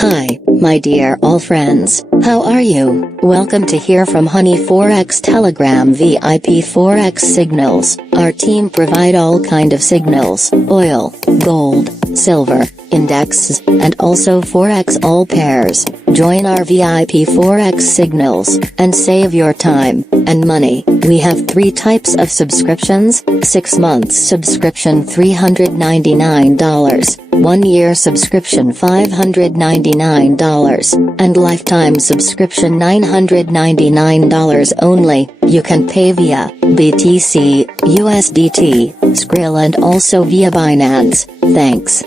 Hi, my dear all friends, how are you? Welcome to Hear from Honey Forex Telegram VIP Forex Signals. Our team provide all kind of signals, oil, gold, silver, indexes, and also Forex all pairs. Join our VIP Forex Signals, and save your time and money. We have 3 types of subscriptions: 6 months subscription $399, 1 year subscription $599, and lifetime subscription $999 only. You can pay via BTC, USDT, Skrill and also via Binance. Thanks.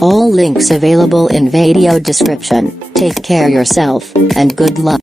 All links available in video description. Take care yourself, and good luck.